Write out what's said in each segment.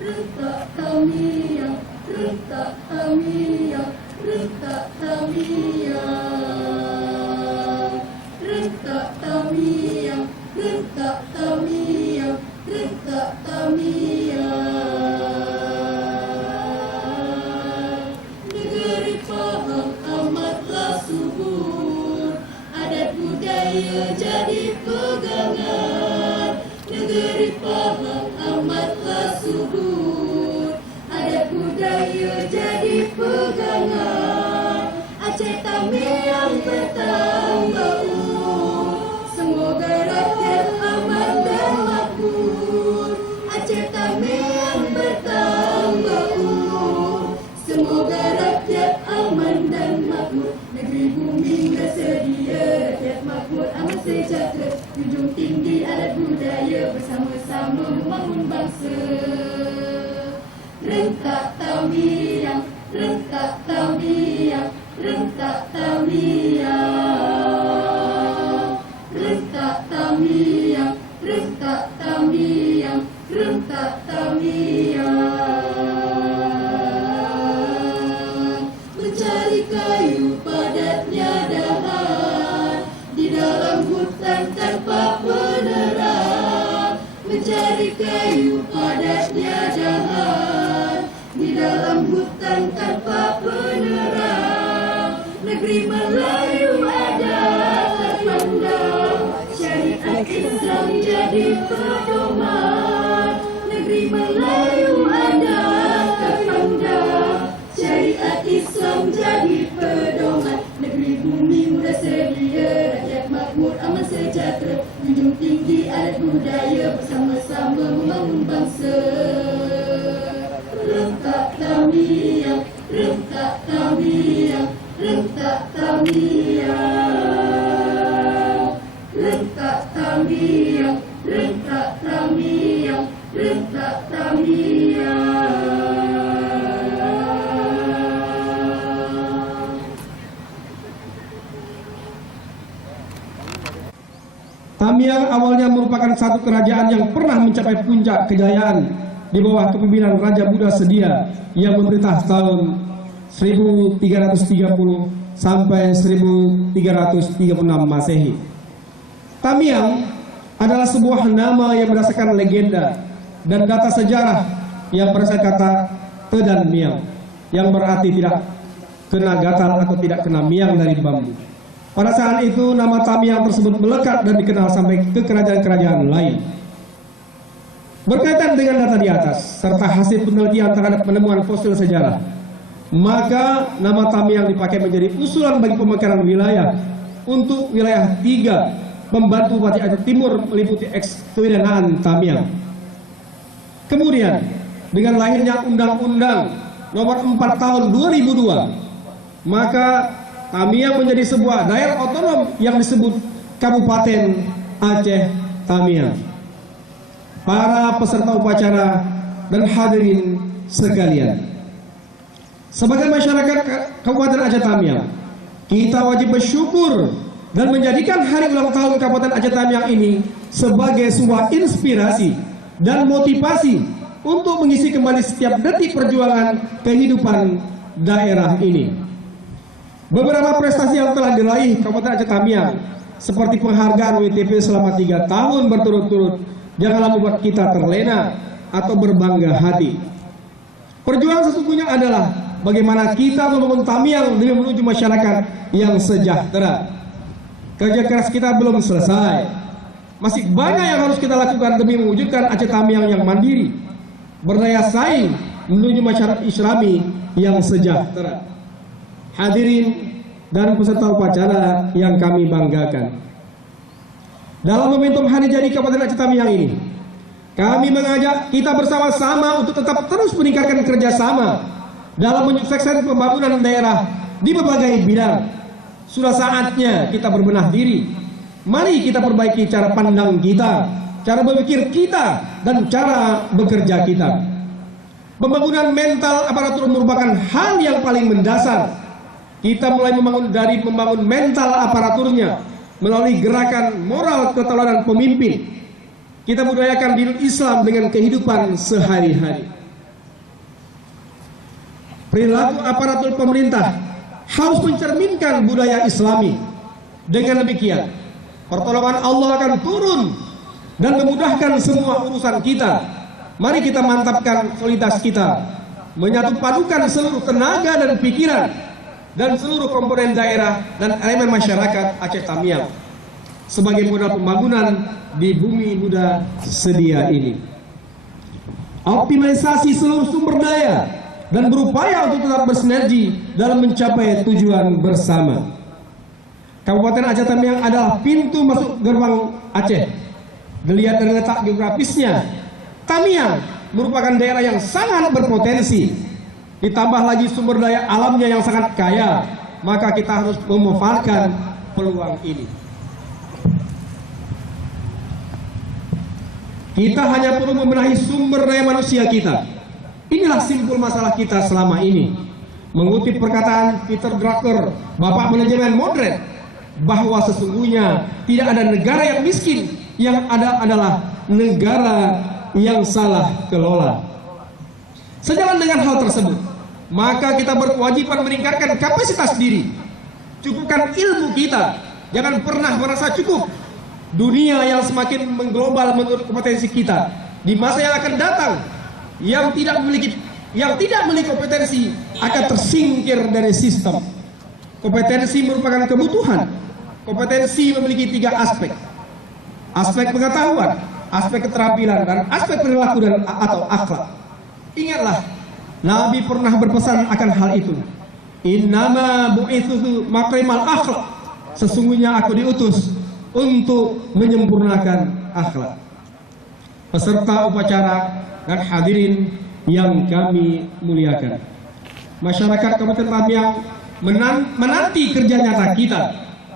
Renta Tamiya, Renta Tamiya, Renta Tamiya, Renta Tamiya, Renta Tamiya, Renta Tamiya. Negeri Pahang amatlah subur, adat budaya jadi pegangan. Negeri Pahang amatlah subur, adat budaya jadi pegangan. Aceh Tamiang bertambah umur, semoga rakyat aman dan makmur. Aceh Tamiang bertambah umur, semoga rakyat aman dan makmur. Negeri bumi bersedia, rakyat makmur aman sejahtera. Junjung tinggi adat budaya, bersama-sama membangun bangsa. Rentak Tamiang, Rentak Tamiang, Rentak Tamiang, Rentak Tamiang, Rentak Tamiang, Rentak Tamiang. Mencari kayu padatnya dahan, di dalam hutan tanpa penerang. Mencari kayu padatnya dahan, di dalam hutan tanpa penerang. Negeri Melayu ada terpandang, syariat Islam jadi pedoman. Negeri Melayu ada terpandang, syariat Islam jadi pedoman. Negeri bumi mudah sedia, rakyat makmur aman sejahtera. Junjung tinggi adat budaya, bersama-sama membangun bangsa. Rentak Tamiang, Rentak Tamiang, Rentak Tamiang, Rentak Tamiang, Rentak Tamiang, Rentak Tamiang. Tamiang awalnya merupakan satu kerajaan yang pernah mencapai puncak kejayaan di bawah kepemimpinan Raja Buddha Sedia yang memerintah tahun 1330 sampai 1336 Masehi. Tamiang adalah sebuah nama yang berdasarkan legenda dan data sejarah yang berasal kata te dan miang, yang berarti tidak kena gatal atau tidak kena miang dari bambu. Pada saat itu nama Tamiang tersebut melekat dan dikenal sampai ke kerajaan-kerajaan lain. Berkaitan dengan data di atas serta hasil penelitian terhadap penemuan fosil sejarah, maka nama Tamiang dipakai menjadi usulan bagi pemekaran wilayah untuk wilayah 3 membantu Bupati Aceh Timur meliputi eks-Kewenangan Tamiang. Kemudian dengan lahirnya Undang-Undang Nomor 4 Tahun 2002, maka Tamiang menjadi sebuah daerah otonom yang disebut Kabupaten Aceh Tamiang. Para peserta upacara dan hadirin sekalian, sebagai masyarakat Kabupaten Aceh Tamiang, kita wajib bersyukur dan menjadikan hari ulang tahun Kabupaten Aceh Tamiang ini sebagai sebuah inspirasi dan motivasi untuk mengisi kembali setiap detik perjuangan kehidupan daerah ini. Beberapa prestasi yang telah diraih Kabupaten Aceh Tamiang, seperti penghargaan WTP selama 3 tahun berturut-turut, janganlah membuat kita terlena atau berbangga hati. Perjuangan sesungguhnya adalah bagaimana kita membangun Tamiang demi menuju masyarakat yang sejahtera. Kerja keras kita belum selesai. Masih banyak yang harus kita lakukan demi mewujudkan Aceh Tamiang yang mandiri, berdaya saing menuju masyarakat Islami yang sejahtera. Hadirin dan peserta upacara yang kami banggakan, dalam momentum hari jadi Kabupaten Aceh Tamiang ini, kami mengajak kita bersama-sama untuk tetap terus meningkatkan kerjasama dalam menyukseskan pembangunan daerah di berbagai bidang. Sudah saatnya kita berbenah diri. Mari kita perbaiki cara pandang kita, cara berpikir kita, dan cara bekerja kita. Pembangunan mental aparatur merupakan hal yang paling mendasar. Kita mulai membangun mental aparaturnya melalui gerakan moral keteladanan pemimpin. Kita budayakan diri Islam dengan kehidupan sehari-hari. perilaku aparatur pemerintah harus mencerminkan budaya Islami. Dengan demikian, pertolongan Allah akan turun dan memudahkan semua urusan kita. Mari kita mantapkan soliditas kita, menyatu padukan seluruh tenaga dan pikiran dan seluruh komponen daerah dan elemen masyarakat Aceh Tamiang sebagai modal pembangunan di bumi muda sedia ini. Optimalisasi seluruh sumber daya dan berupaya untuk tetap bersinergi dalam mencapai tujuan bersama. Kabupaten Aceh Tamiang adalah pintu masuk gerbang Aceh. Dilihat dari letak geografisnya, Tamiang merupakan daerah yang sangat berpotensi. Ditambah lagi sumber daya alamnya yang sangat kaya, maka kita harus memanfaatkan peluang ini. Kita hanya perlu membenahi sumber daya manusia kita. Inilah simpul masalah kita selama ini. Mengutip perkataan Peter Drucker, Bapak Manajemen Modern, bahwa sesungguhnya tidak ada negara yang miskin, yang ada adalah negara yang salah kelola. Sejalan dengan hal tersebut, maka kita berkewajiban meningkatkan kapasitas diri. Cukupkan ilmu kita, jangan pernah merasa cukup. Dunia yang semakin mengglobal menurut kompetensi kita di masa yang akan datang, yang tidak memiliki kompetensi akan tersingkir dari sistem. Kompetensi merupakan kebutuhan. Kompetensi memiliki 3 aspek: aspek pengetahuan, aspek keterampilan, dan aspek perilaku dan atau akhlak. Ingatlah, Nabi pernah berpesan akan hal itu. Innama bu'itsu makrimal akhlak. Sesungguhnya aku diutus untuk menyempurnakan akhlak. Peserta upacara dan hadirin yang kami muliakan, masyarakat Kabupaten Tamiang menanti kerja nyata kita.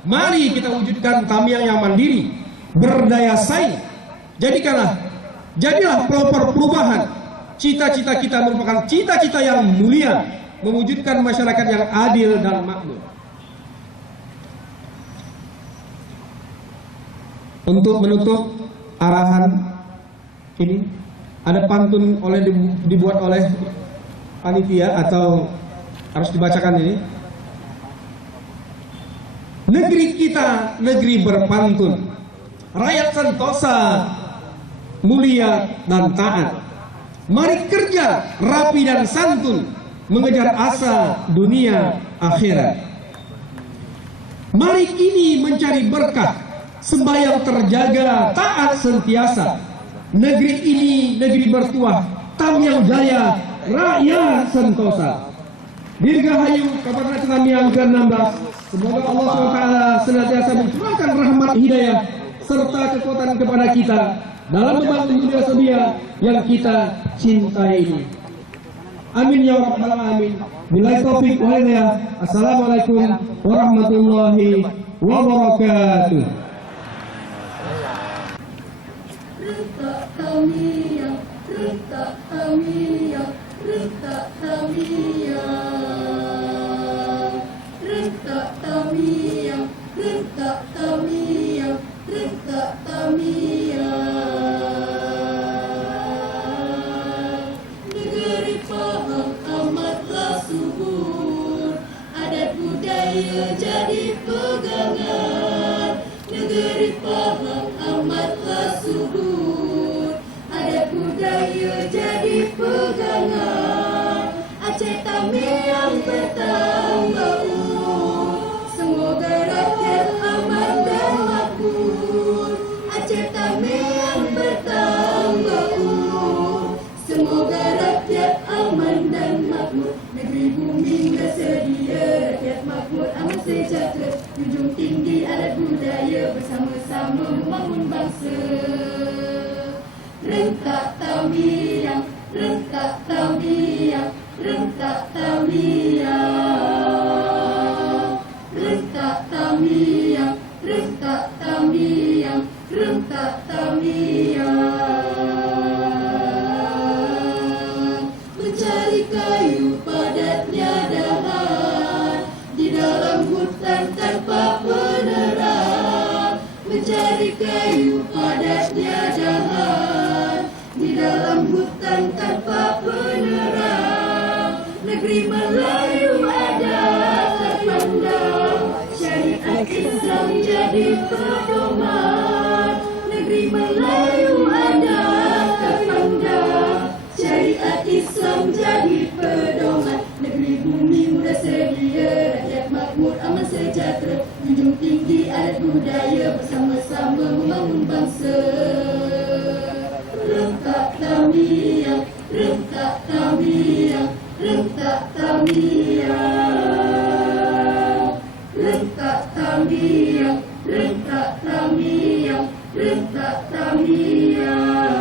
Mari kita wujudkan Tamiang yang mandiri, berdaya saing. Jadilah pelopor perubahan. Cita-cita kita merupakan cita-cita yang mulia, mewujudkan masyarakat yang adil dan makmur. Untuk menutup arahan ini, ada pantun dibuat oleh panitia atau harus dibacakan ini. Negeri kita negeri berpantun, rakyat sentosa, mulia dan taat. Mari kerja rapi dan santun, mengejar asa dunia akhirat. Mari kini mencari berkah, sembahyang terjaga, taat sentiasa. Negeri ini negeri bertuah, Tamiang Jaya, rakyat sentosa. Dirgahayu Kabupaten Tamiang ke-16. Semoga Allah SWT senantiasa mencurahkan rahmat hidayah serta kekuatan kepada kita dalam membangun dunia sedia yang kita cintai ini. Amin ya rabbal alamin. Billahi taufiq wal hidayah. Assalamualaikum warahmatullahi wabarakatuh. Rentak Tamiang, rentak Tamiang, rentak Tamiang, rentak Tamiang, rentak Tamiang, rentak Tamiang. Negeri Pahang amatlah subur, adat budaya jadi pegangan. Negeri Pahang amatlah subur, adat budaya jadi pegangan. Aceh Tamiang bertambah umur, semoga rakyat aman dan makmur. Aceh Tamiang bertambah umur, semoga rakyat aman dan makmur. Negeri bumi bersedia, rakyat makmur aman sejahtera. Junjung tinggi adat budaya, bersama-sama membangun bangsa. Rentak Tamiang, rentak Tamiang, rentak Tamiang, rentak Tamiang, rentak Tamiang, rentak Tamiang. Mencari kayu padatnya dahan di dalam hutan tanpa penerang. Mencari kayu padatnya dahan di dalam hutan tanpa penerang. Negeri pedoman. Negeri Melayu ada terpandang, syariat Islam jadi pedoman. Negeri bumi mudah sedia, rakyat makmur aman sejahtera, junjung tinggi adat budaya, bersama-sama membangun bangsa. Rengkak tamiang, rengkak tamiang, rengkak tamiang, rengkak tamiang, rengkak tamiang, rengkak tamiang.